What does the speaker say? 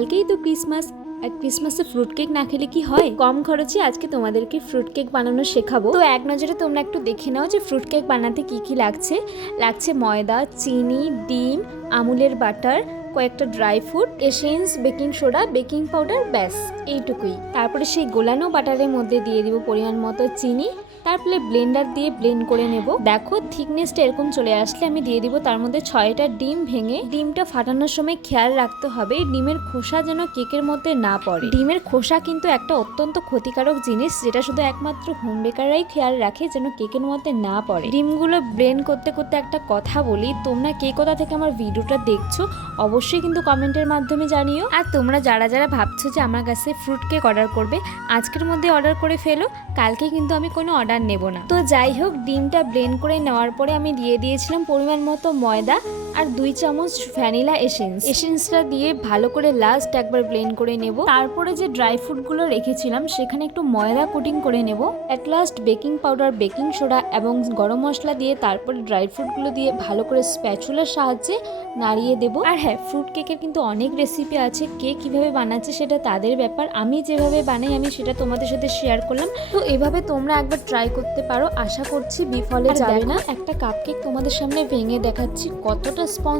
কালকেই তো ক্রিসমাস, আর ক্রিসমাসে fruit cake না খেলে কি হয়। কম খরচে আজকে তোমাদেরকে ফ্রুট কেক বানানো শেখাবো। তো এক নজরে তোমরা একটু দেখে নাও যে ফ্রুট কেক বানাতে কি কি লাগছে। লাগছে ময়দা, চিনি, ডিম, আমুলের বাটার, কয়েকটা dry fruit, essence, baking soda, baking powder, ব্যাস এইটুকুই। তারপরে সেই গোলানো বাটারের মধ্যে দিয়ে দিব পরিমাণ মতো চিনি, তারপরে ব্লেন্ডার দিয়ে ব্লেন্ড করে নেব। দেখো থিকনেসটা এরকম চলে আসলে আমি দিয়ে দিব তার মধ্যে 6টা ডিম ভেঙে। ডিমটা ফাটানোর সময় খেয়াল রাখতে হবে ডিমের খোসা যেন কেকের মধ্যে না পড়ে। ডিমের খোসা কিন্তু একটা অত্যন্ত ক্ষতিকারক জিনিস, যেটা শুধু একমাত্র হোম বেকাররাই খেয়াল রাখে যেন কেকের মধ্যে না পড়ে। ডিমগুলো ব্লেন্ড করতে করতে একটা কথা বলি, তোমরা কে কোথা থেকে আমার ভিডিওটা দেখছো অবশ্যই কিন্তু কমেন্টের মাধ্যমে জানিও। আর তোমরা যারা যারা ভাবছো যে আমার কাছে ফ্রুট কেক অর্ডার করবে, আজকের মধ্যে অর্ডার করে ফেলো, কালকে কিন্তু আমি কোনো অর্ডার নেব না। তো যাই হোক, ডিমটা ব্লেন্ড করে নেওয়ার পরে আমি দিয়ে দিয়েছিলাম পরিমাণ মতো ময়দা আর 2 চামচ ভ্যানিলা এসেন্সটা দিয়ে ভালো করে লাস্ট একবার ব্লেন্ড করে নেব। তারপরে যে ড্রাই ফ্রুটগুলো রেখেছিলাম সেখানে একটু ময়দা কোটিং করে নেব। At last baking powder, baking soda এবং গরম মশলা দিয়ে তারপরে ড্রাই ফ্রুটগুলো দিয়ে ভালো করে স্প্যাচুলার সাহায্যে নাড়িয়ে দেব। আর হ্যাঁ, ফ্রুট কেকের কিন্তু অনেক রেসিপি আছে, কে কিভাবে বানাচ্ছে সেটা তাদের ব্যাপার। আমি যেভাবে বানাই আমি সেটা তোমাদের সাথে শেয়ার করলাম। তো এভাবে তোমরা একবার ট্রাই করতে পারো, আশা করছি বিফলে যাবে না। একটা কাপকেক তোমাদের সামনে ভেঙে দেখাচ্ছি কতটা স্পঞ্জ